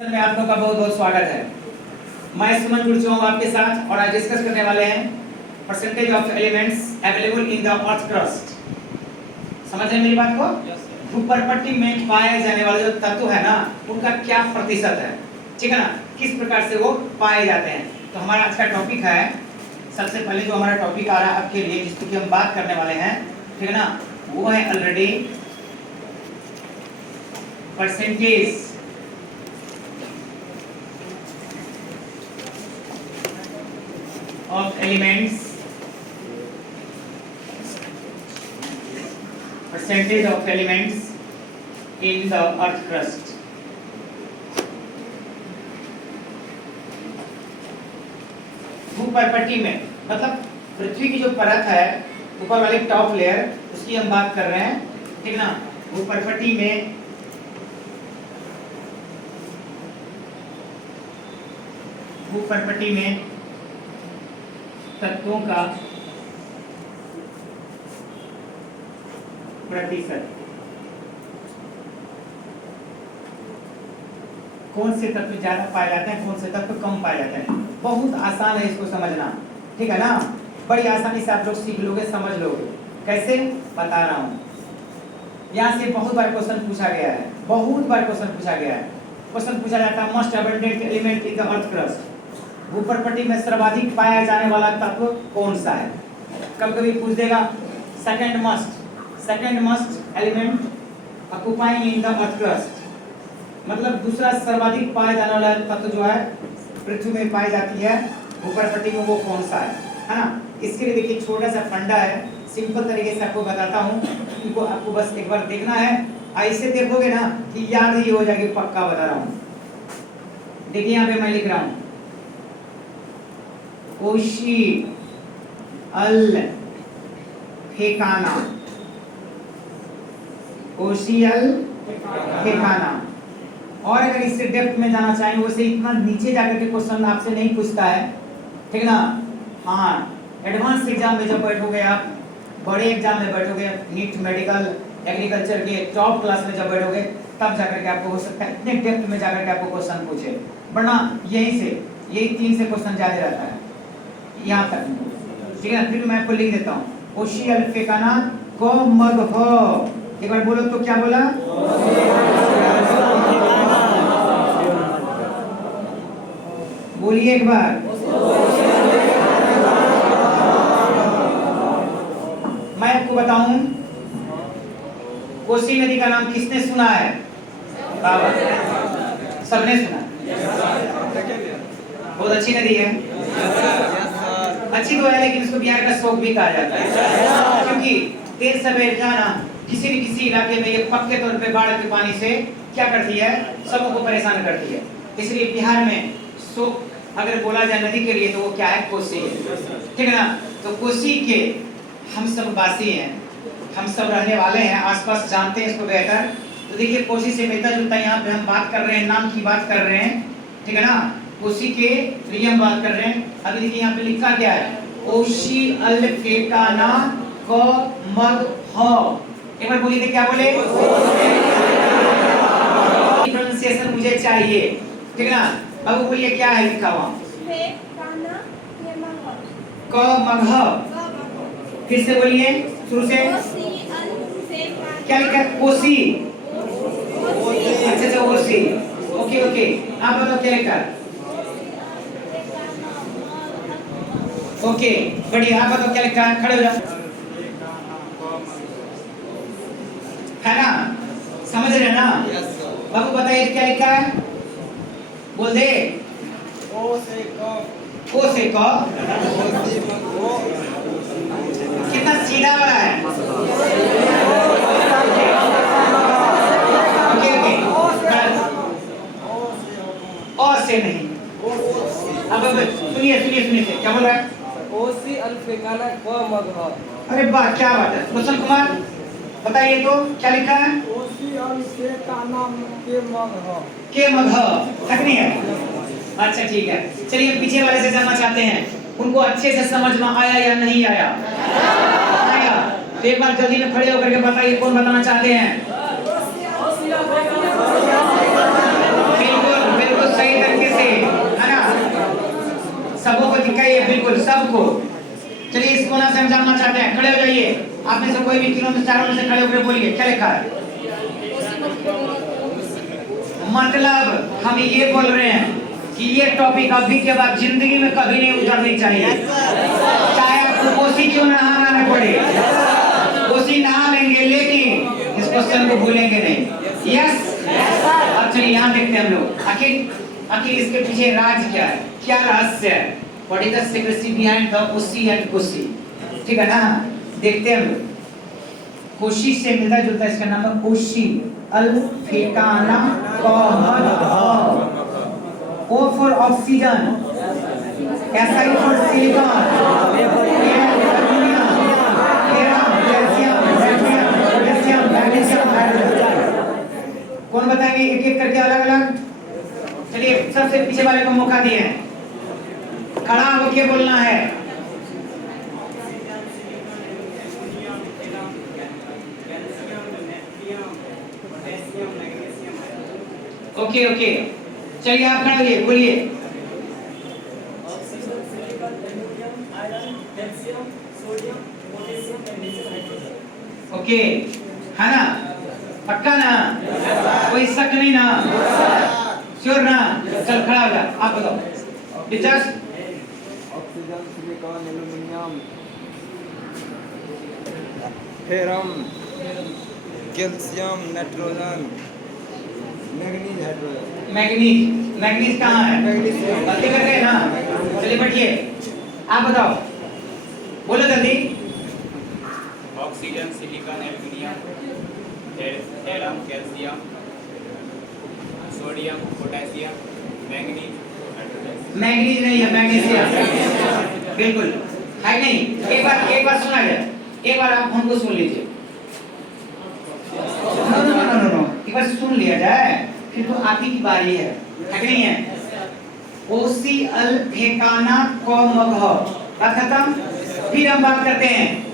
में आप लोगों का बहुत बहुत स्वागत है। मैं सुमन जुड़ चुका हूँ आपके साथ और आज डिस्कस करने वाले हैं percentage of elements available in the earth crust. समझ रहे मेरी बात को? भूपर्पट्टी में पाए जाने वाले जो तत्व है ना, उनका क्या प्रतिशत है, ठीक है ना, किस प्रकार से वो पाए जाते हैं। तो हमारा आज का टॉपिक है, सबसे पहले जो हमारा टॉपिक आ रहा है आपके लिए, जिसकी हम बात करने वाले हैं, ठीक है ना, वो है already percentage of elements, percentage of elements in the earth crust. भूपर्पट्टी में मतलब पृथ्वी की जो परत है, ऊपर वाली टॉप लेयर, उसकी हम बात कर रहे हैं, ठीक ना। भूपर्पट्टी में तत्वों का प्रतिशत, कौन से तत्व ज्यादा पाए जाते हैं, कौन से तत्व कम पाए जाते हैं। बहुत आसान है इसको समझना, ठीक है ना, बड़ी आसानी से आप लोग सीख लोगे, समझ लोगे। कैसे बता रहा हूँ, यहाँ से बहुत बार क्वेश्चन पूछा गया है, बहुत बार क्वेश्चन पूछा गया है। क्वेश्चन पूछा जाता है most abundant element in the earth crust, भूपर्पट्टी में सर्वाधिक पाया जाने वाला तत्व कौन सा है। कभी पूछ देगा second must element occupying in the earth crust, मतलब दूसरा सर्वाधिक पाया जाने वाला तत्व जो है पृथ्वी में पाई जाती है भूपर्पट्टी में, वो कौन सा है ना। इसके लिए देखिए छोटा सा फंडा है, सिंपल तरीके से आपको बताता हूँ, इनको आपको बस एक बार देखना है, ऐसे देखोगे ना कि याद ही हो जाएगी, पक्का बता रहा हूँ। देखिए यहाँ पे मैं लिख रहा हूँ कोशी अल फेकाना, कोशी अल फेकाना। और अगर इससे डेप्थ में जाना चाहें, वैसे इतना नीचे जाकर के क्वेश्चन आपसे नहीं पूछता है, ठीक ना। हाँ, एडवांस एग्जाम में जब बैठोगे आप, बड़े एग्जाम में बैठोगे, नीट, मेडिकल, एग्रीकल्चर के टॉप क्लास में जब बैठोगे, तब जाकर के आपको हो सकता है इतने डेप्थ में जाकर के आपको क्वेश्चन पूछे, वरना यही 3 से क्वेश्चन ज्यादा रहता है यहाँ तक, ठीक है ना। फिर मैं आपको लिख देता हूँ कोशी अल फेकाना को मग हो। एक बार बोलो तो क्या बोला, बोलिए एक बार। मैं आपको बताऊं, कोसी नदी का नाम किसने सुना है? बाबा, सबने सुना। बहुत अच्छी नदी है, अच्छी तो है, लेकिन इसको बिहार का शौक भी कहा जाता है, क्योंकि देर सवेर जाना किसी न किसी इलाके में ये पक्के तौर पे बाढ़ के पानी से क्या करती है, सबों को परेशान करती है। इसलिए बिहार में शौक अगर बोला जाए नदी के लिए तो वो क्या है, कोसी है, ठीक है ना। तो कोसी के हम सब वासी हैं, हम सब रहने वाले हैं, आसपास जानते हैं इसको बेहतर। तो देखिए कोसी से मिलता जुलता यहाँ पे हम बात कर रहे हैं, नाम की बात कर रहे हैं, ठीक है ना, कोसी के लिए हम बात कर रहे हैं। अभी देखिए यहाँ पे लिखा क्या है, कोशी अल फेकाना को मग हो। एक बार बोलिए, क्या बोले, प्रोनाउंसिएशन मुझे चाहिए, ठीक है ना। अब बोलिए क्या है लिखा हुआ, क मगह। फिर से बोलिए शुरू से, क्या लिखा है, कोसी, अच्छा ओसी, ओके। आप बताओ क्या लिखा है, ओके, बढ़िया। आप बताओ क्या लिखा है, खड़े हो जाओ, है ना, समझ रहे ना। बाबू बताइए क्या लिखा है, बोल दे। ओ से क कितना सीधा वाला है, ओके। ओ से नहीं, अब सुनिए क्या बोल रहा है, कोसी अल फेकाना क मगह। अरे वाह, क्या बात है। कुशल कुमार बताइए तो क्या लिखा है, कोसी अल फेकाना के मगह, के मगह तकनी है। अच्छा ठीक है, चलिए पीछे वाले से जानना चाहते हैं, उनको अच्छे से समझ में आया या नहीं आया? आया तो एक बार जल्दी में खड़े होकर के बताइए कौन बताना चाहते हैं। बिल्कुल बिल्कुल सबको। चलिए इस कोना से हम जानना चाहते हैं, खड़े हो जाइए। आप में से कोई भी तीनों में चारों में से खड़े होकर बोलिए क्या लिखा है। मतलब हम ये बोल रहे हैं कि ये टॉपिक अभी के बाद जिंदगी में कभी नहीं उतरनी चाहिए, चाहे आपको कोसी क्यों नहाना न पड़े, कोसी नहा लेंगे लेकिन इस क्वेश्चन को भूलेंगे नहीं। यस। अब चलिए यहाँ देखते हैं हम लोग आखिर इसके पीछे राज क्या है, क्या रहस्य है। What is the secrecy behind the Kosi and Kosi, ठीक है ना। देखते हैं हम लोग। कोशी से मिलता जुलता इसका नाम है कोशी। अल फेकाना O for oxygen, Si for silicon, कौन बताएंगे एक एक करके अलग अलग। चलिए सबसे पीछे वाले को मौका दिए हैं, खड़ा होके बोलना है। ओके ओके, चलिए आप खड़े होइए, बोलिए। ओके, है ना, पक्का ना, कोई शक नहीं ना, श्योर ना। चल खड़ा हो जा, आप बताओ teachers. Oxygen, silicon, aluminium, ferrum, calcium, nitrogen, manganese, hydrogen. Manganese कहाँ है, गलती कर रहे हैं ना। चलिए बैठिए, आप बताओ, बोलो जल्दी। Oxygen, silicon, aluminium, ferrum, calcium, sodium, potassium, manganese. Manganese नहीं है, मैग्नीशियम, बिल्कुल है नहीं। एक बार सुना जाए, एक बार आप हमको सुन लीजिए। नो, एक बार सुन लिया जाए, फिर तो आप ही की बारी है कि नहीं है। ओसी अल फेकाना को मगह, बात खत्म। फिर हम बात करते हैं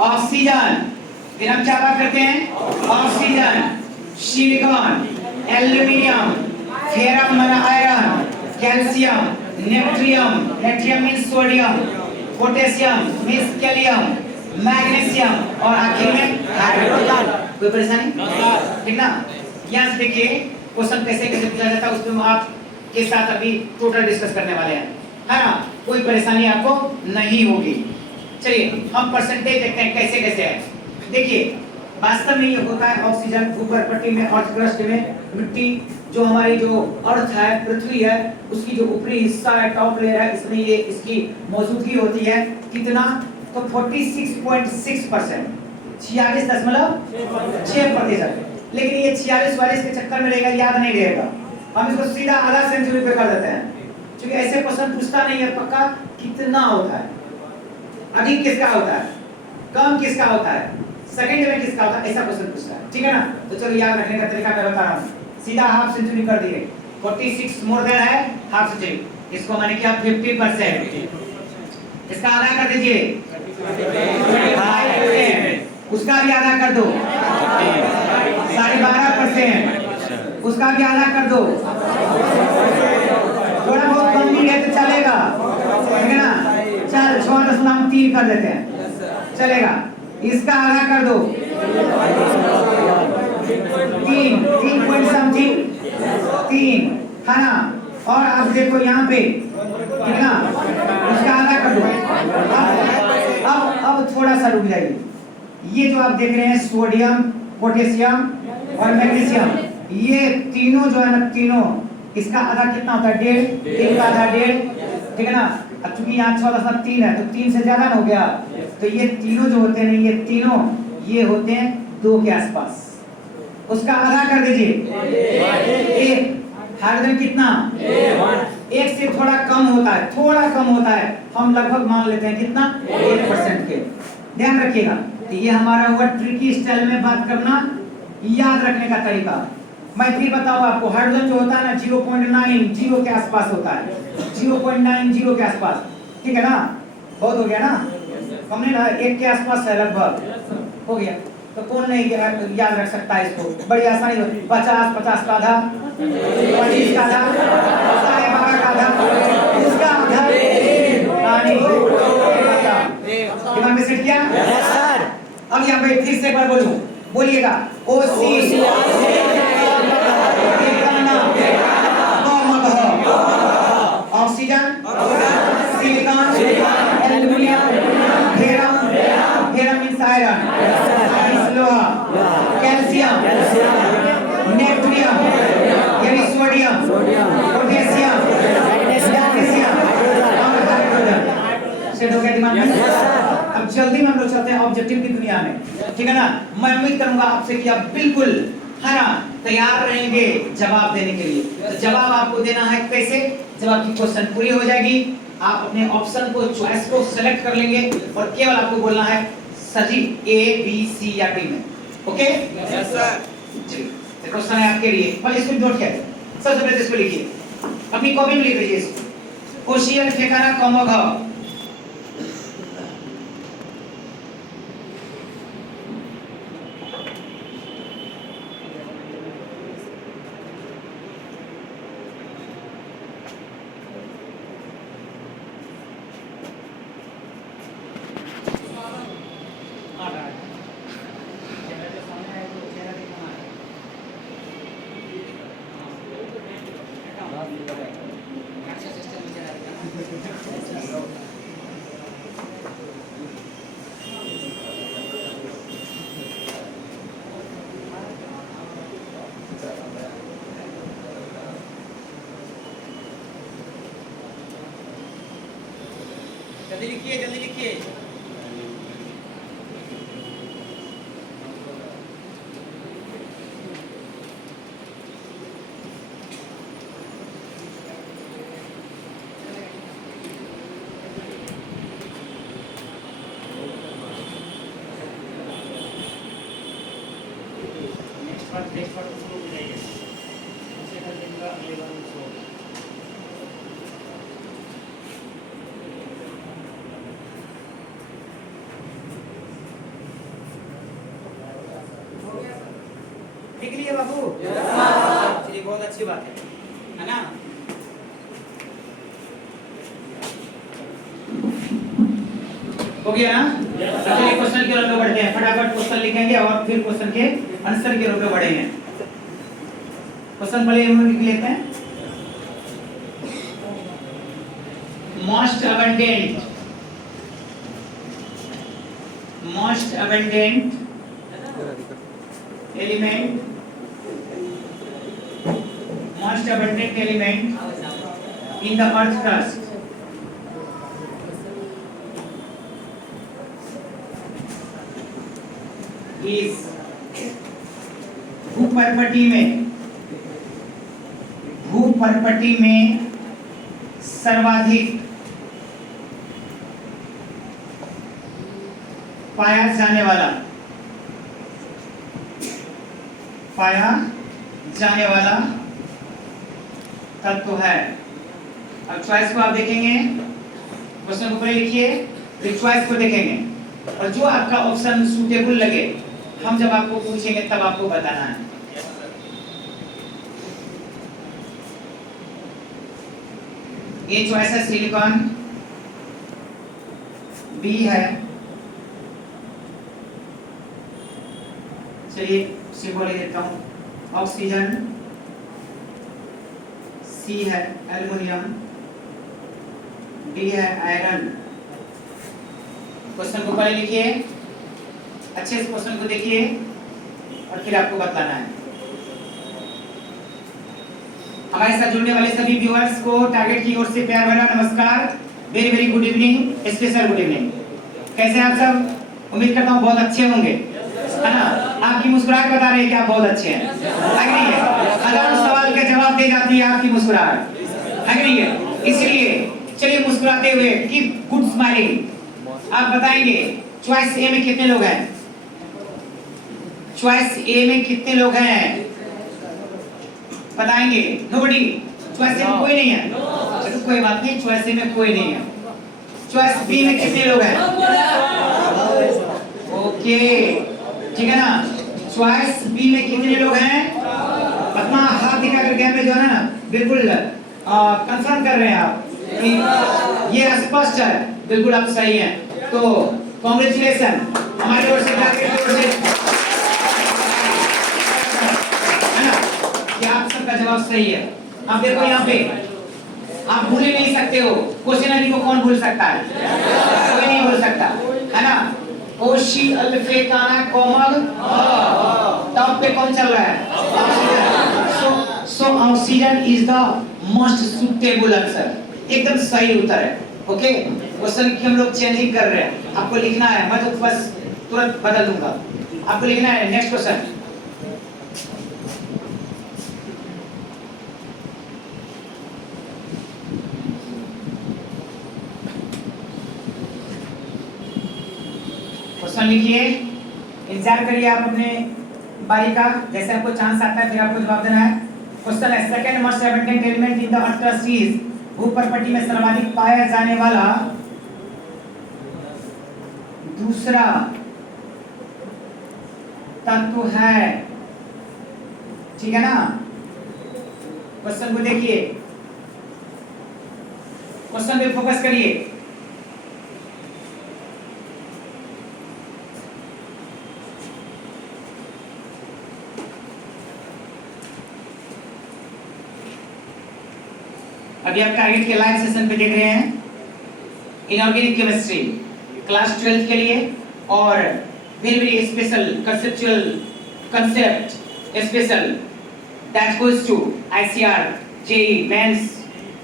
ऑक्सीजन, फिर हम क्या बात करते हैं, ऑक्सीजन, सिलिकॉन, एल्यूमिनियम, फेरम माना iron, calcium, natrium, natrium means sodium, potassium means kalium, magnesium और आखिर में हाइड्रोजन। कोई परेशानी ठीक ना। यहाँ से देखिए क्वेश्चन कैसे कैसे पूछा जाता है, उसमें आप के साथ अभी टोटल डिस्कस करने वाले हैं, है ना। कोई परेशानी आपको नहीं होगी। चलिए हम परसेंटेज देखते हैं कैसे कैसे है। देखिए वास्तव में ये होता है ऑक्सीजन ऊपर पट्टी में, अर्थ क्रस्ट में मिट्टी जो हमारी जो अर्थ है, पृथ्वी है, उसकी जो ऊपरी हिस्सा है, टॉप लेयर है, इसमें ये इसकी मौजूदगी होती है। कितना, तो 46.6%, 46.6%। लेकिन ये 46-42 के चक्कर में रहेगा, याद नहीं रहेगा। हम इसको सीधा आधा सेंचुरी पे कर देते हैं, क्योंकि ऐसे क्वेश्चन पूछता नहीं है पक्का कितना होता है, अधिक किसका होता है, कम किसका होता है, सेकंड में किसका होता है, ऐसा क्वेश्चन पूछता है, ठीक है ना। तो चलो याद रखने का तरीका मैं बता रहा हूँ। सीधा हाफ सेंचुरी कर दिए, 46 मोर देन है हाफ सेंचुरी, इसको मैंने किया 50%, इसका आधा कर दीजिए, उसका भी आधा कर दो, 12.5%, उसका भी आधा कर दो, थोड़ा बहुत कम भी है तो चलेगा, ठीक है ना। चल 6.3 कर देते हैं, चलेगा। इसका आधा कर दो, 3 पॉइंट समथिंग 3, है ना। और आप देखो यहाँ पे, ठीक है ना, उसका आधा कर दो। अब थोड़ा सा रुक जाइए। ये जो आप देख रहे हैं सोडियम, पोटेशियम और मैग्नीशियम, ये तीनों जो है ना, तीनों इसका आधा कितना होता है, 1.5, 3 का आधा 1.5, ठीक है ना। अब चूंकि यहाँ 6.3 है तो 3 से ज्यादा हो गया, तो ये तीनों जो होते हैं, ये तीनों ये होते हैं 2 के आसपास, उसका आधा कर दीजिए 1। हाइड्रोजन कितना, 1 से थोड़ा कम होता है, थोड़ा कम होता है, हम लगभग मान लेते हैं कितना, 1% के। ध्यान रखिएगा, तो ये हमारा हुआ ट्रिकी स्टाइल में बात करना, याद रखने का तरीका। मैं फिर बताऊं आपको, हाइड्रोजन जो होता है ना 0.90 के आसपास होता है, 0.90 के आसपास, ठीक है ना। बहुत हो गया ना, हमने ना 1 के आसपास है लगभग, हो गया। तो कौन नहीं याद रख सकता है इसको, बड़ी आसानी होती है। 50 का आधा, 25 का आधा, 12.5 का आधा, इसका आधा, क्या? Yes sir. अब यहाँ पे फिर से एक बार बोलूं, बोलिएगा ओसी oxygen silicon aluminium ferrum ferrum means iron लोहा कैल्शियम नेट्रियम यानी sodium potassium magnesium hydrogen. Set हो गया दिमाग में? अब जल्दी में हम लोग चलते हैं ऑब्जेक्टिव की दुनिया में, ठीक है ना? मैं उम्मीद करूंगा आपसे कि आप बिल्कुल है ना तैयार रहेंगे जवाब देने के लिए। तो जवाब आपको देना है कैसे? जब आपकी क्वेश्चन पूरी हो जाएगी आप अपने ऑप्शन को चॉइस को सेलेक्ट कर लेंगे और केवल आपको बोलना है सही ए बी सी या डी में। Okay yes sir. चलिए तो क्वेश्चन है आपके लिए, पहले इसको नोट किया सबसे पहले इसको लिखिए, अपनी कॉपी में लिख लीजिए इसको। क्वेश्चन ठिकाना कम घ जल्दी लिखिए जल्दी लिखिए। नेक्स्ट बार शुरू हो जाएगा, उसे कर देंगे अगले बार उसको। लिख लिए बाबू? चलिए बहुत अच्छी बात है ना? हो गया ना? चलिए क्वेश्चन के रूप में बढ़ते हैं, फटाफट क्वेश्चन लिखेंगे और फिर क्वेश्चन के आंसर के रूप में बढ़ेंगे। क्वेश्चन पहले हम लिख लेते हैं। Most abundant element in the earth crust is भूपर्पटी में सर्वाधिक पाया जाने वाला तत्व है। अब चॉइस को आप देखेंगे, क्वेश्चन को पहले लिखिए फिर चॉइस को देखेंगे और जो आपका ऑप्शन सूटेबल लगे हम जब आपको पूछेंगे तब आपको बताना है। ए चॉइस है सिलिकॉन, बी है, चलिए सिंबल लिख देता हूं, ऑक्सीजन, सी है एल्युमिनियम, डी है आयरन। क्वेश्चन को पहले लिखिए, अच्छे से क्वेश्चन को देखिए और फिर आपको बताना है। हमारे साथ जुड़ने वाले सभी व्यूअर्स को टारगेट की ओर से प्यार भरा नमस्कार, very very good evening, special good evening. कैसे हैं आप सब? उम्मीद करता हूँ बहुत अच्छे होंगे, है ना? आपकी मुस्कुराहट बता रही है कि आप बहुत अच्छे हैं। एग्री है? हजारों सवाल का जवाब दे जाती है आपकी मुस्कुराहट। एग्री है? इसलिए चलिए मुस्कुराते हुए कीप गुड स्माइलिंग। आप बताएंगे चॉइस ए में कितने लोग हैं? चॉइस ए में कितने लोग हैं बताएंगे? नोबडी। चॉइस ए में कोई नहीं है, तो कोई बात नहीं, चॉइस ए में कोई नहीं है। चॉइस बी में कितने लोग हैं? ओके ठीक है ना? चॉइस बी में कितने लोग हैं? अपना हाथ दिखा करके हमें जो है ना बिल्कुल कंफर्म कर रहे हैं आप कि ये स्पष्ट है, बिल्कुल आप सही हैं। तो कॉन्ग्रेचुलेशन हमारी ओर से है ना कि आप सबका जवाब सही है। अब देखो यहाँ पे आप भूल ही नहीं सकते हो, क्वेश्चनरी को कौन भूल सकता है? कोई नहीं भूल सकता, है ना। कोशी अल्फे काना कोमल टॉप पे कौन चल रहा है? So oxygen is the most suitable answer, एकदम सही उत्तर है। ओके, क्वेश्चन की हम लोग चेंजिंग कर रहे हैं, आपको लिखना है, मैं तो बस तुरंत बदल दूंगा, आपको लिखना है। नेक्स्ट क्वेश्चन, क्वेश्चन लिखिए, इंतजार करिए आप अपने बारी का, जैसे आपको चांस आता है फिर आपको जवाब देना है। क्वेश्चन है, second most abundant element in the earth crust is, भूपर्पटी में सर्वाधिक पाया जाने वाला दूसरा तत्व है, ठीक है ना। क्वेश्चन को देखिए, क्वेश्चन पे फोकस करिए। अभी आप टारगेट के लाइव सेशन पे देख रहे हैं इनऑर्गेनिक केमिस्ट्री क्लास 12 के लिए, और very very special conceptual concept special that goes to ICR, JEE mains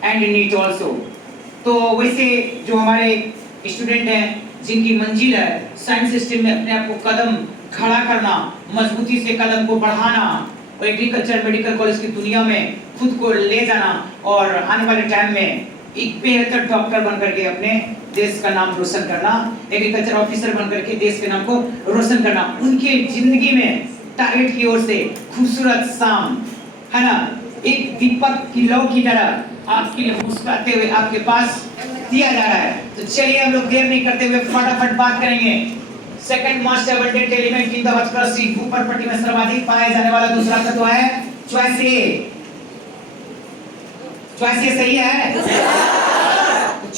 and NEET also. तो वैसे जो हमारे स्टूडेंट हैं जिनकी मंजिल है साइंस सिस्टम में अपने आप को कदम खड़ा करना, मजबूती से कदम को बढ़ाना और एग्रीकल्चर मेडिकल कॉलेज की दुनिया में खुद को ले जाना, और आने वाले टाइम में एक बेहतर डॉक्टर बनकर के अपने देश का नाम रोशन करना, एग्रीकल्चर ऑफिसर बनकर के देश के नाम को रोशन करना, उनके जिंदगी में टारगेट की ओर से खूबसूरत शाम, है ना, एक दीपक की लौ की तरह आपके लिए मुस्कुराते हुए आपके पास दिया जा रहा है। तो चलिए हम लोग देर नहीं करते हुए फटाफट बात करेंगे। Second most abundant element in the earth crust, भूपर्पटी में सर्वाधिक पाया जाने वाला दूसरा तत्व है चॉइस ए। चॉइस ए सही है,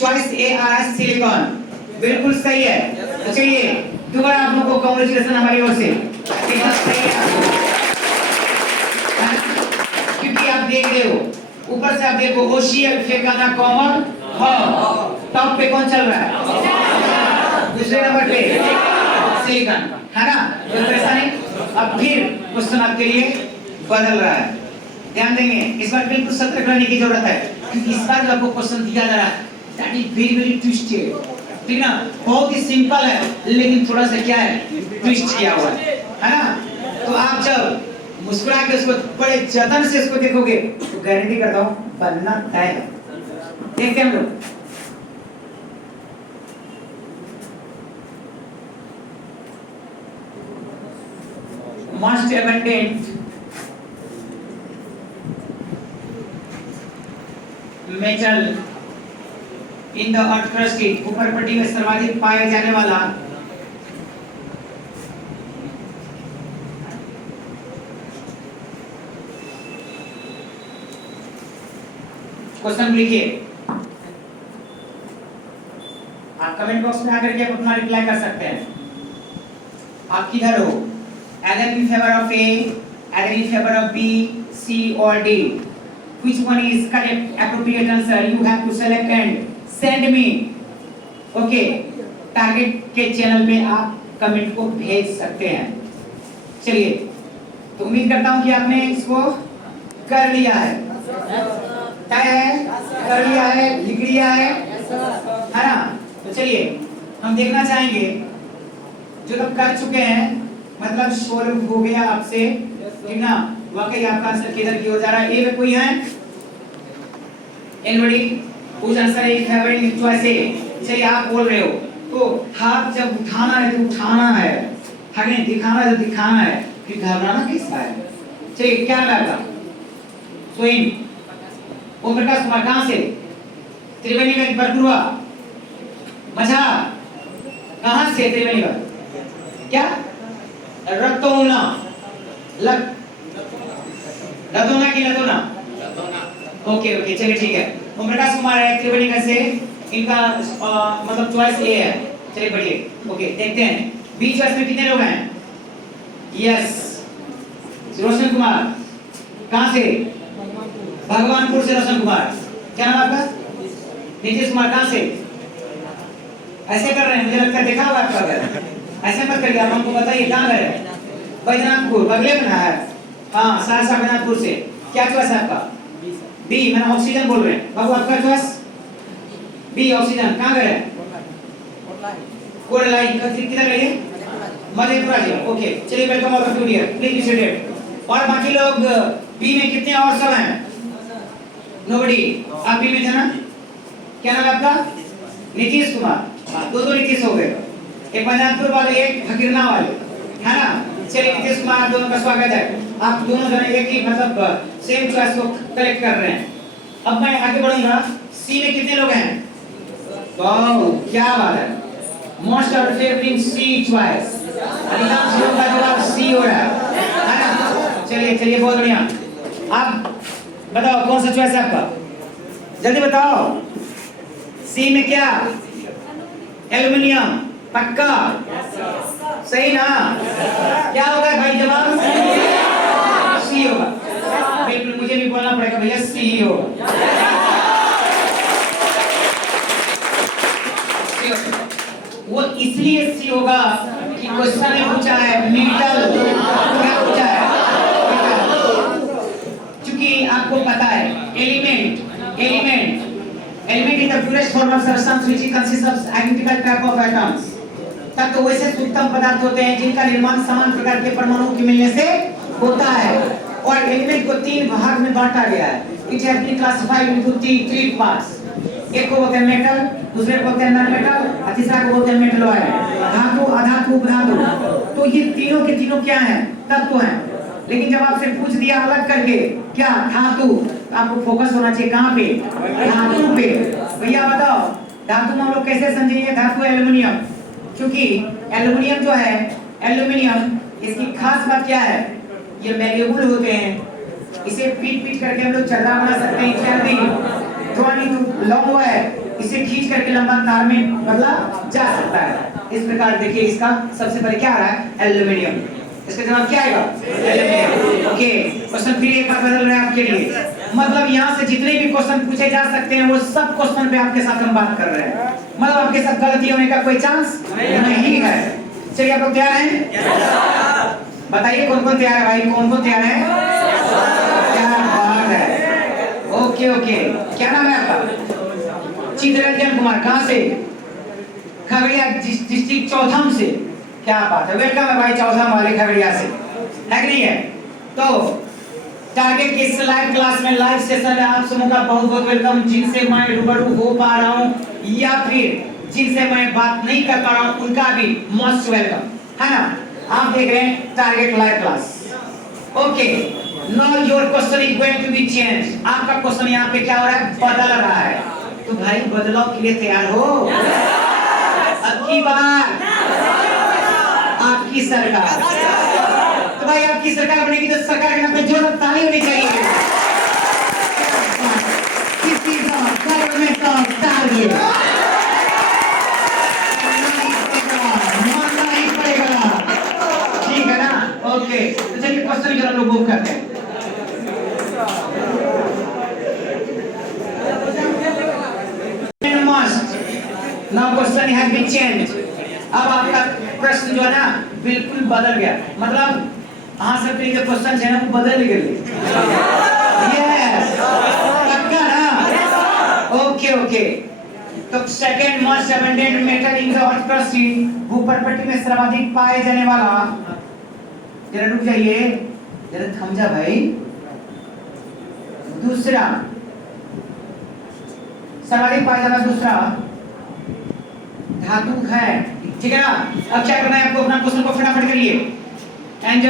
चॉइस ए आया सिलिकॉन, बिल्कुल सही है। तो चलिए दोबारा आप लोगों को कांग्रेचुलेशन हमारी ओर से, एकदम सही है। क्योंकि आप देख रहे हो ऊपर से, आप देखो ओशियल फेकाना कॉमन टॉप पे कौन चल रहा है? दूसरे नंबर पे सिलिकॉन, है ना। कोई परेशानी? अब फिर क्वेश्चन आपके लिए बदल रहा है, ध्यान देंगे। इस बार बिल्कुल सतर्क रहने की जरूरत है, क्योंकि इस बार जो आपको क्वेश्चन दिया जा रहा है that is very very twisted, ठीक ना। बहुत ही सिंपल है लेकिन थोड़ा सा क्या है, ट्विस्ट किया हुआ है ना। तो आप जब मुस्कुरा के उसको बड़े जतन से इसको देखोगे तो गारंटी करता हूं बनना तय है। देखते हैं हम लोग, most abundant metal in the earth crust, भूपर्पटी में सर्वाधिक पाया जाने वाला क्वेश्चन लिखिए। आप कमेंट बॉक्स में आकर के आप अपना रिप्लाई कर सकते हैं। आप किधर हो? either in favor of A, either in favor of B, C or D. Which one is correct appropriate answer? You have to select and send me. Okay, target के चैनल पे आप कमेंट को भेज सकते हैं। चलिए, तो उम्मीद करता हूं कि आपने इसको कर लिया है, क्या है, कर लिया है, लिख लिया है ना। तो चलिए हम देखना चाहेंगे जो लोग कर चुके हैं, मतलब सोल्व हो गया आपसे, ठीक ना। वाकई आपका आंसर किधर की ओर जा रहा है? ए में कोई है? Anybody whose answer is favoring choice A? चलिए आप बोल रहे हो तो हाथ जब उठाना है तो उठाना है, हमें दिखाना है तो दिखाना है, फिर घबराना किसका है? चलिए क्या लगा? सोइन ओम प्रकाश कुमार कहां से? त्रिवेणीगंज बरगुरुआ मझा, कहां से? त्रिवेणीगंज क्या? रतौना, रतौना की लतौना, ओके चलिए ठीक है। ओम प्रकाश कुमार है त्रिवेणीगंज से, इनका मतलब चॉइस ए है। चलिए बढ़िए, ओके देखते हैं बी चॉइस में कितने लोग हैं। यस, रोशन कुमार, कहाँ से? भगवानपुर से रोशन कुमार। क्या नाम आपका? नीतीश कुमार, कहाँ से? ऐसे कर रहे हैं, मुझे लगता है देखा होगा आपका घर। ऐसे मत करिए, आप हमको बताइए कहाँ घर है। बैजनाथपुर, बगले में है। हाँ, सहरसा बैजनाथपुर से। क्या चॉइस है आपका? बी, मैंने ऑक्सीजन बोल रहे हैं। बाबू आपका चॉइस? B oxygen. कहाँ घर है? कोरलाई। किधर है ये? मधेपुरा जी। ओके, चलिए welcome all of you dear, please be seated. और बाकी लोग बी में कितने और सब हैं? नोबडी। आप बी में थे ना? क्या नाम है आपका? नीतीश कुमार। हाँ, दो नीतीश हो गए, एक बैजनाथपुर वाले, एक फकीरना वाले, है ना? चलिए नीतीश कुमार, आप दोनों का स्वागत है। आप दोनों जने एक ही मतलब सेम चॉइस को कलेक्ट कर रहे हैं। अब मैं आगे बढ़ूंगा। सी में कितने लोग हैं? वाओ, क्या बात है। Most of favourite C choice. अधिकांश लोगों का जवाब सी हो रहा है ना? चलिए चलिए, बहुत बढ़िया। आप बताओ कौन सा चॉइस है आपका? जल्दी बताओ। सी में क्या? एल्युमिनियम। पक्का? सही ना? क्या होगा भाई जवाब? सी होगा। बिल्कुल, मुझे भी बोलना पड़ेगा भैया, सी ही होगा। वो इसलिए सी होगा कि क्वेश्चन में पूछा है मेटल। क्या पूछा है? क्योंकि आपको पता है element is the purest form of substance which consists of identical type of atoms। तब तो वैसे सूक्ष्म पदार्थ होते हैं जिनका निर्माण समान प्रकार के परमाणुओं के मिलने से होता है। और एलिमेंट को तीन भाग में बांटा गया है। It has been classified into three parts. एक को बोलते हैं मेटल, दूसरे को बोलते हैं नॉन मेटल, और तीसरा को बोलते हैं मेटल ऑयल। धातु, अधातु, उपधातु। तो ये तीनों के तीनों क्या हैं? तत्व हैं। लेकिन जब आपसे पूछ दिया अलग करके क्या धातु, तो आपको फोकस होना चाहिए कहाँ पे? धातु पे। भैया बताओ, धातु में हम लोग कैसे समझेंगे? धातु एल्युमिनियम, क्योंकि एल्युमिनियम जो है, एल्युमिनियम इसकी खास बात क्या है? ये मैल्लेबल होते हैं। इसे पीट करके हम लोग चर्रा बना सकते हैं इत्यादि। तो लॉन्ग है, इसे खींच करके लंबा तार में बदला जा सकता है। इस प्रकार देखिए, इसका सबसे पहले क्या आ रहा है? एल्युमिनियम। इसका जवाब क्या आएगा? एल्युमिनियम। ओके, क्वेश्चन फिर एक बार बदल रहे हैं आपके लिए। मतलब यहाँ से जितने भी क्वेश्चन पूछे जा सकते हैं वो सब क्वेश्चन पे आपके साथ हम बात कर रहे हैं। मतलब आपके साथ गलती होने का कोई चांस नहीं है। चलिए, आप लोग तैयार हैं? बताइए कौन कौन तैयार है भाई? कौन कौन तैयार है? क्या बात है। ओके ओके, क्या नाम है आपका? चित्ररंजन कुमार। कहाँ से? खगड़िया डिस्ट्रिक्ट चौथम से। क्या बात है, वेलकम है भाई चौथम वाले खगड़िया से, है कि नहीं है? तो टारगेट के इस लाइव क्लास में, लाइव सेशन में आप सबों का बहुत बहुत वेलकम। जिनसे मैं रूबरू हो पा रहा हूँ या फिर जिनसे मैं बात नहीं कर पा रहा हूँ, उनका भी मोस्ट वेलकम, है ना? आप देख रहे हैं target live class. Okay, now your question is going to be change. आपका क्वेश्चन यहाँ पे क्या हो रहा है? बदल रहा है। तो भाई बदलाव के लिए तैयार हो? अब की बार आपकी सरकार, तो भाई आपकी सरकार बनेगी तो सरकार के नाम पे जोरदार ताली होनी चाहिए। गवर्नमेंट का टारगेट मानना ही पड़ेगा, ठीक है ना? ओके, तो चलिए क्वेश्चन जो हम लोग मूव करते हैं। Now question has been changed. अब आपका प्रश्न जो है ना बिल्कुल बदल गया। मतलब हाँ सर, जो क्वेश्चन है ना वो बदल गए। यस, पक्का ना? Okay okay. तो second most abundant metal in the earth crust, भूपटपट्टी में सर्वाधिक पाए जाने वाला, जरा रुक जाइए, जरा थम जा भाई। दूसरा सर्वाधिक पाया जाना दूसरा धातु है, ठीक है ना? अब क्या करना है आपको? अपना क्वेश्चन को फटाफट करिए and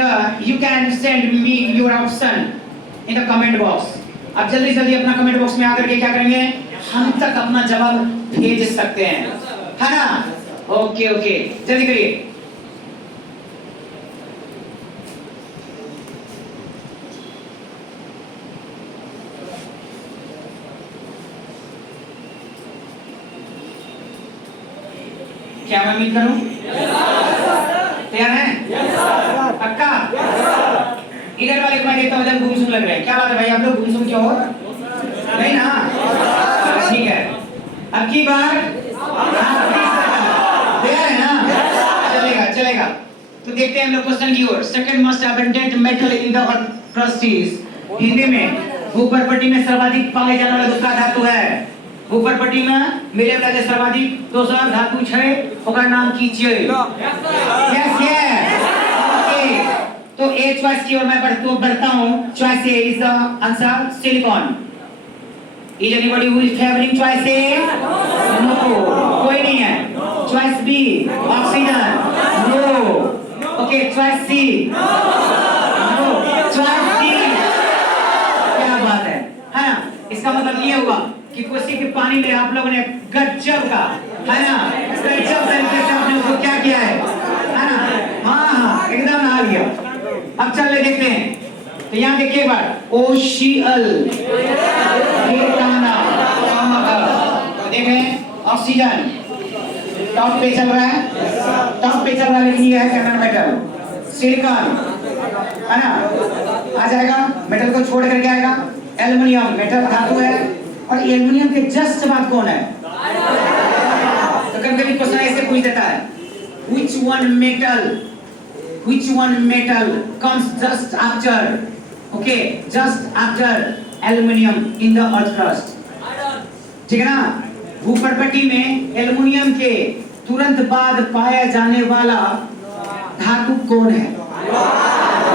you can send me your option in the comment box. आप जल्दी जल्दी अपना कमेंट बॉक्स में आकर के क्या करेंगे? हम तक अपना जवाब भेज सकते हैं, है ना? ओके ओके, जल्दी करिए। क्या मैं मीट करूं? तैयार हैं? पक्का? इधर वाले को मैं देखता हूँ एकदम गुमसुम लग रहे हैं। क्या बात है भाई, आप लोग गुमसुम क्यों हो? नहीं ना? ठीक है, अब की बार तैयार है ना? चलेगा चलेगा। तो देखते हैं हम लोग क्वेश्चन की ओर। Second most abundant metal in the earth crust is, Hindi में भूपर्पट्टी में सर्वाधिक पाए जाने वाला दूसरा धातु है। भूपर्पट्टी में मिले वाला सर्वाधिक दूसरा धातु है, ओकर नाम कीजिए। Yes yes, okay. तो ए चॉइस की ओर मैं बढ़ता हूं। Choice A is the answer silicon. Is anybody who is favouring choice A? No, कोई नहीं है। Choice B oxygen, no. Okay, choice C, no. Choice D, क्या बात है ना? इसका मतलब ये हुआ कि कोसी के पानी में आप लोगों ने गजब का, है ना, गजब तरीके से आपने उसको क्या किया है ना? हाँ, एकदम नहा लिया। अब चल ले देखते हैं। तो यहाँ देखिए एक बार, ओशियल, देखें ऑक्सीजन टॉप पे चल रहा है, टॉप पे चल रहा है, लेकिन ये है कैनन मेटल, सिलिकॉन, है ना? आ जाएगा, मेटल को छोड़ करके आएगा एल्युमिनियम, मेटल धातु है। और एल्युमिनियम के जस्ट बाद कौन है? तो कभी-कभी क्वेश्चन ऐसे पूछ देता है, which one metal comes just after, okay, just after aluminum in the earth crust? ठीक है ना? भूपर्पट्टी में एल्युमिनियम के तुरंत बाद पाया जाने वाला धातु कौन है?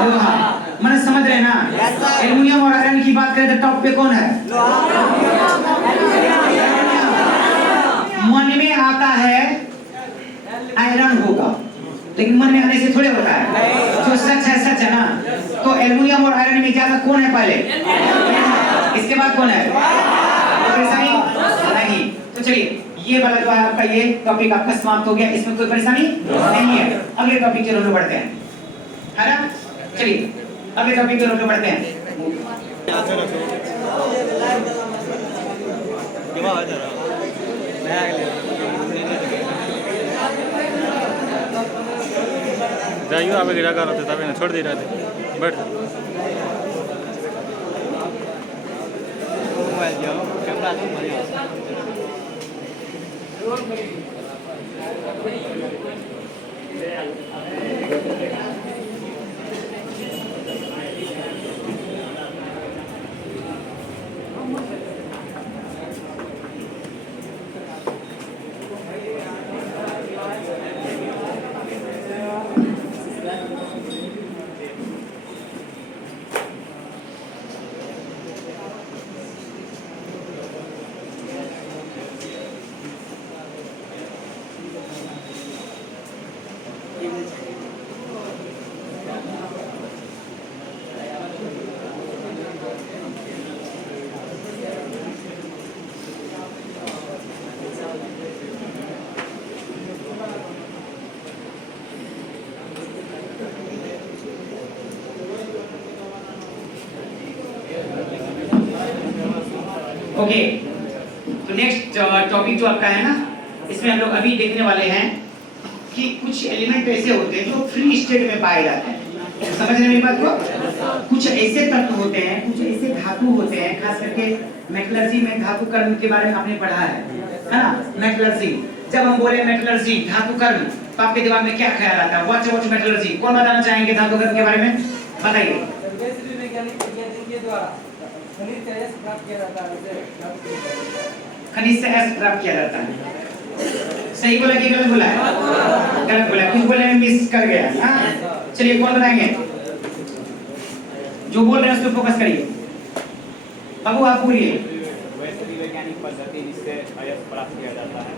लोहा। मैंने समझ रहे ना? एल्युमिनियम और आयरन की बात करें तो टॉप पे कौन है? मन में आता है आयरन होगा, लेकिन मन में आने से थोड़े होता है। जो सच है ना। तो एल्युमिनियम और आयरन में ज्यादा कौन है पहले? इसके बाद कौन है? परेशानी नहीं। तो चलिए, ये वाला जो है आपका, ये टॉपिक आपका समाप्त हो गया। इसमें कोई परेशानी नहीं है। अगले टॉपिक की ओर बढ़ते हैं, है ना? चलिए अगले टॉपिक की ओर बढ़ते हैं। जाइयो आप गिरा कर होते तब छोड़ दे रहे थे, बैठ मोबाइल जाओ, कैमरा तो बढ़िया। ओके, तो नेक्स्ट टॉपिक जो आपका है ना, इसमें हम लोग अभी देखने वाले हैं कि कुछ एलिमेंट ऐसे होते हैं जो फ्री स्टेट में पाए जाते हैं। समझ रहे हैं मेरी बात को? कुछ ऐसे तत्व होते हैं, कुछ ऐसे धातु होते हैं, खास करके मेटलर्जी में धातु कर्म के बारे में आपने पढ़ा है ना? मेटलर्जी, जब हम बोले मेटलर्जी धातु कर्म, तो आपके दिमाग में क्या ख्याल आता है? What metallurgy? कौन बताना चाहेंगे धातु कर्म के बारे में? बताइए। खनिज से एस प्राप्त किया जाता है। सही बोला कि गलत बोला है? गलत बोला, कुछ बोलने में मिस कर गया। हाँ, चलिए कौन बताएंगे? जो बोल रहे हैं उस पर फोकस करिए। बाबू आप बोलिए। वैज्ञानिक पद्धति जिससे अयस्क प्राप्त किया जाता है।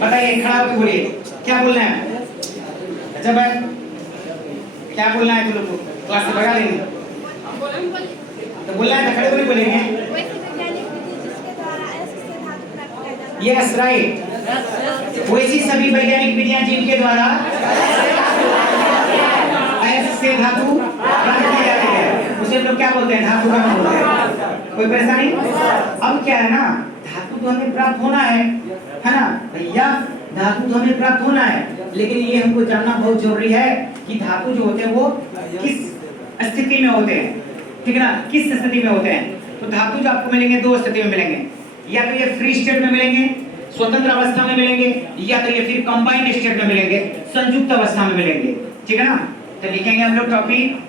बताइए, खड़ा होकर बोलिए, क्या बोलना है? अच्छा भाई, क्या बोलना है? तुम लोग को क्लास से भगा देंगे तो बोलना है तो खड़े होकर बोलेंगे। यस राइट, वैसी सभी वैज्ञानिक विधियां जिनके द्वारा अयस्क से धातु प्राप्त की जाती है उसे हम लोग क्या बोलते हैं? धातु कण बोलते हैं। कोई परेशानी? अब क्या है ना, धातु तो हमें प्राप्त होना है ना भैया, धातु तो हमें प्राप्त होना है, लेकिन ये हमको जानना बहुत जरूरी है कि धातु जो होते हैं वो किस स्थिति में होते हैं, ठीक है ना, किस स्थिति में होते हैं। तो धातु जो आपको मिलेंगे दो स्थिति में मिलेंगे, या तो ये फ्री स्टेट में मिलेंगे, स्वतंत्र अवस्था में मिलेंगे, या तो ये फिर कंबाइंड स्टेट में मिलेंगे, संयुक्त अवस्था में मिलेंगे, ठीक है ना। तो लिखेंगे हम लोग टॉपिक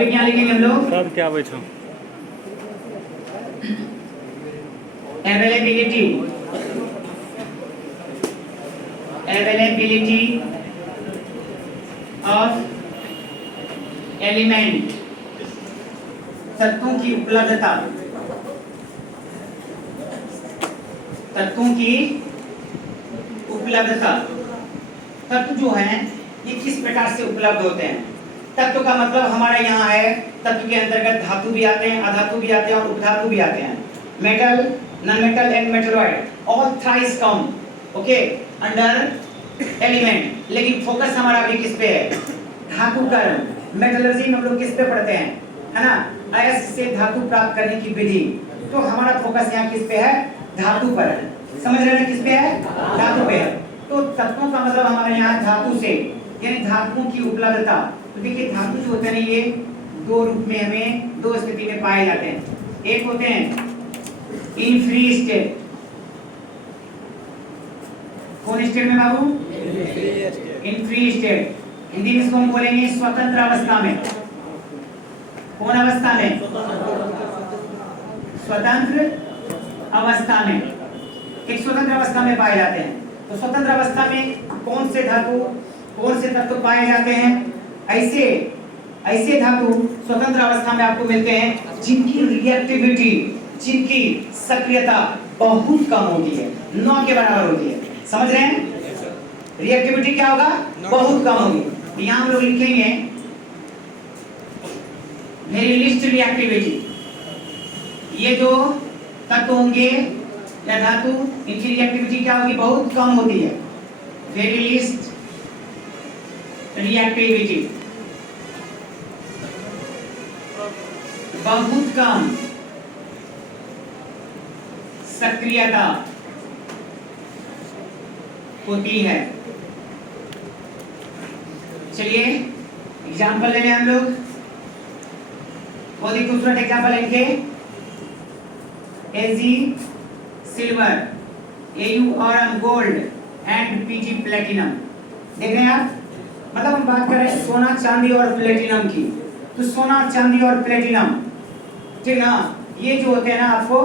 क्या लिखेंगे हम लोग? सब क्या बैठो अवेलेबिलिटी ऑफ एलिमेंट, तत्वों की उपलब्धता, तत्वों की उपलब्धता। तत्व जो हैं ये किस प्रकार से उपलब्ध होते हैं? तत्व का मतलब हमारा यहाँ है, तत्व के अंतर्गत धातु भी आते हैं, अधातु भी आते हैं और उपधातु भी आते हैं। Metal, non metal and metalloid, all thrice come okay under element. लेकिन फोकस हमारा अभी किस पे है? धातु कण, मेटलर्जी में हम लोग किस पे पढ़ते हैं, है ना, अयस्क से धातु प्राप्त करने की विधि। तो हमारा फोकस यहाँ किस पे है? धातु पर। समझ रहे हैं किस पे है? धातु पे। तो तत्वों का मतलब हमारे यहाँ धातु से, यानी धातुओं की उपलब्धता। तो देखिए धातु जो होते हैं ना ये दो रूप में हमें दो स्थिति में पाए जाते हैं। एक होते हैं इन फ्री स्टेट, कौन स्टेट में बाबू? In free state. हिंदी में इसको हम बोलेंगे स्वतंत्र अवस्था में। कौन अवस्था में? स्वतंत्र अवस्था में। एक स्वतंत्र अवस्था में पाए जाते हैं। तो स्वतंत्र अवस्था में कौन से धातु, कौन से तत्व पाए जाते हैं? ऐसे धातु स्वतंत्र अवस्था में आपको मिलते हैं जिनकी रिएक्टिविटी, जिनकी सक्रियता बहुत कम होती है, 9 के बराबर होती है। समझ रहे हैं? रिएक्टिविटी क्या होगा? बहुत कम होगी। तो यहाँ हम लोग लिखेंगे वेरी लिस्ट रिएक्टिविटी। ये जो तत्व होंगे या धातु, इनकी रिएक्टिविटी क्या होगी? बहुत कम होती है। वेरी लिस्ट रिएक्टिविटी, बहुत कम सक्रियता होती है। चलिए एग्जाम्पल ले लें हम लोग। बहुत ही खूबसूरत एग्जाम्पल है इनके। Ag सिल्वर, Au और गोल्ड एंड Pg प्लेटिनम। देख रहे हैं आप? मतलब हम बात कर रहे हैं सोना, चांदी और प्लेटिनम की। तो सोना, चांदी और प्लेटिनम, ठीक ना, ये जो होते हैं ना आपको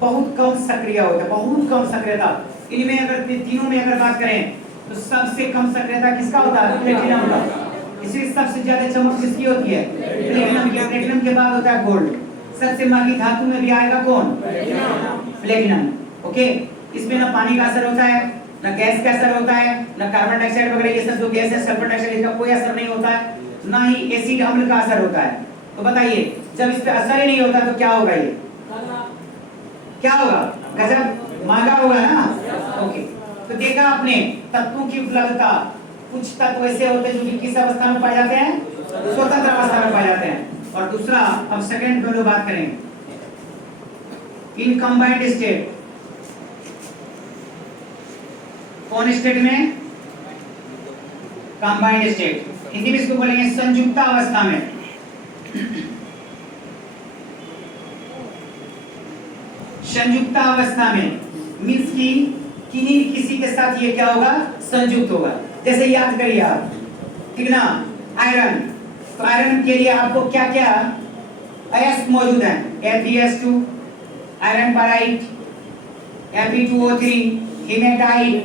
बहुत कम सक्रिय होते हैं, बहुत कम सक्रियता। इनमें अगर तीनों में अगर बात करें तो सबसे कम सक्रियता किसका होता है? प्लेटिनम का। इसलिए सबसे ज्यादा चमक किसकी होती है? प्लेटिनम की। प्लेटिनम के बाद होता है गोल्ड। सबसे महंगी धातु में भी आएगा कौन? प्लेटिनम। ओके, इसमें ना पानी का असर होता है, ना गैस का असर होता है, ना कार्बन डाइऑक्साइड वगैरह ये सब जो गैस है, सल्फर डाइऑक्साइड, इसका कोई असर नहीं होता है, ना ही एसिड अम्ल का असर होता है। तो बताइए जब इस पे असर ही नहीं होता तो क्या होगा? ये क्या होगा? गजब महंगा होगा ना। ओके, तो देखा आपने तत्वों की उपलब्धता। कुछ तत्व ऐसे होते हैं जो कि किस अवस्था में पाए जाते हैं? स्वतंत्र अवस्था में पाए जाते हैं। और दूसरा, अब सेकंड पे बात करें, इन कंबाइंड स्टेट। कौन स्टेट में? Combined state. हिंदी में इसको बोलेंगे संयुक्त अवस्था में। संयुक्त अवस्था में मींस की किन्हीं किसी के साथ ये क्या होगा? संयुक्त होगा। जैसे याद करिए आप, ठीक ना, आयरन। तो आयरन के लिए आपको क्या क्या अयस्क मौजूद है? Fe2, आयरन पाराइट, Fe2O3, हीमेटाइट,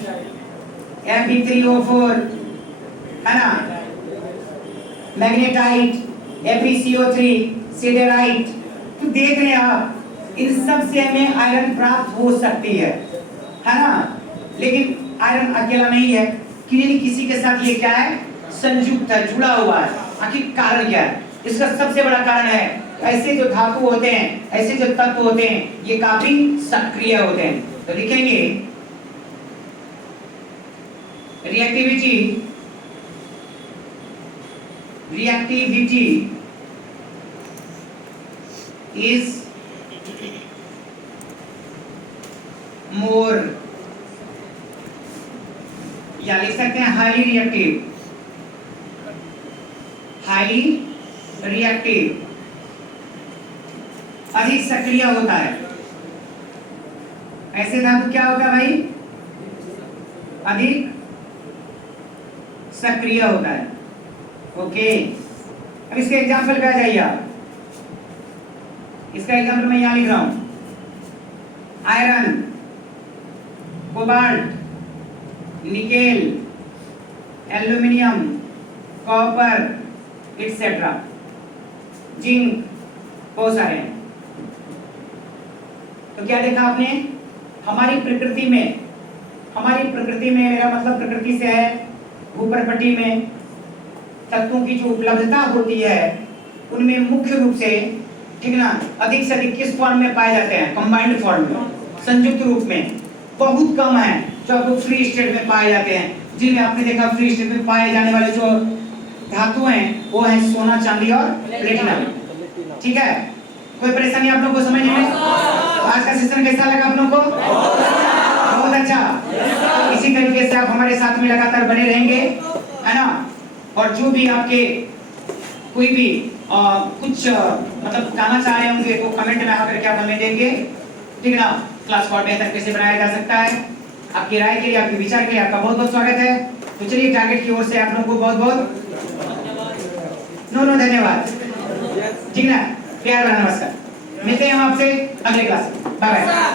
Fe3O4, है ना, मैग्नेटाइट, FeCO3, सिडेराइट। तो देख रहे हैं आप, इन सब से हमें आयरन प्राप्त हो सकती है ना। लेकिन आयरन अकेला नहीं है, किसी के साथ ये क्या है? संयुक्त है, जुड़ा हुआ है। आखिर कारण क्या है? इसका सबसे बड़ा कारण है ऐसे जो धातु होते हैं, ऐसे जो तत्व होते हैं, ये काफी सक्रिय होते हैं। तो लिखेंगे reactivity is more, या लिख सकते हैं हाईली रिएक्टिव, अधिक सक्रिय होता है। ऐसे धातु क्या होगा भाई? अधिक सक्रिय होता है। ओके, अब इसके एग्जाम्पल क्या जाइए आप? इसका एग्जाम्पल मैं यहां लिख रहा हूं, iron, cobalt, nickel, aluminium, copper etcetera, zinc, बहुत सारे हैं। तो क्या देखा आपने? हमारी प्रकृति में मेरा मतलब प्रकृति से है, भूप्रपट्टी में तत्वों की जो उपलब्धता होती है उनमें मुख्य रूप से, ठीक ना, अधिक से अधिक किस फॉर्म में पाए जाते हैं? कंबाइंड फॉर्म में, संयुक्त रूप में। बहुत कम है जो आपको फ्री स्टेट में पाए जाते हैं। जिनमें आपने देखा फ्री स्टेट में पाए जाने वाले जो धातु हैं वो है सोना, चांदी और प्लेटिनम। ठीक है, कोई परेशानी आप लोगों को समझने में? आज का सेशन कैसा लगा आप लोगों को? बहुत अच्छा। इसी तरीके से आप हमारे साथ में लगातार बने रहेंगे, है ना? और जो भी आपके कोई भी कुछ मतलब कहना चाह रहे होंगे तो कमेंट में आकर के आप हमें देंगे, ठीक है ना? क्लास को बेहतर कैसे बनाया जा सकता है, आपकी राय के लिए, आपके विचार के लिए आपका बहुत बहुत स्वागत है। तो चलिए टारगेट की ओर से आप लोगों को बहुत बहुत धन्यवाद। ठीक ना, प्यार भरा नमस्कार। मिलते हैं हम आपसे अगले क्लास में। Bye bye.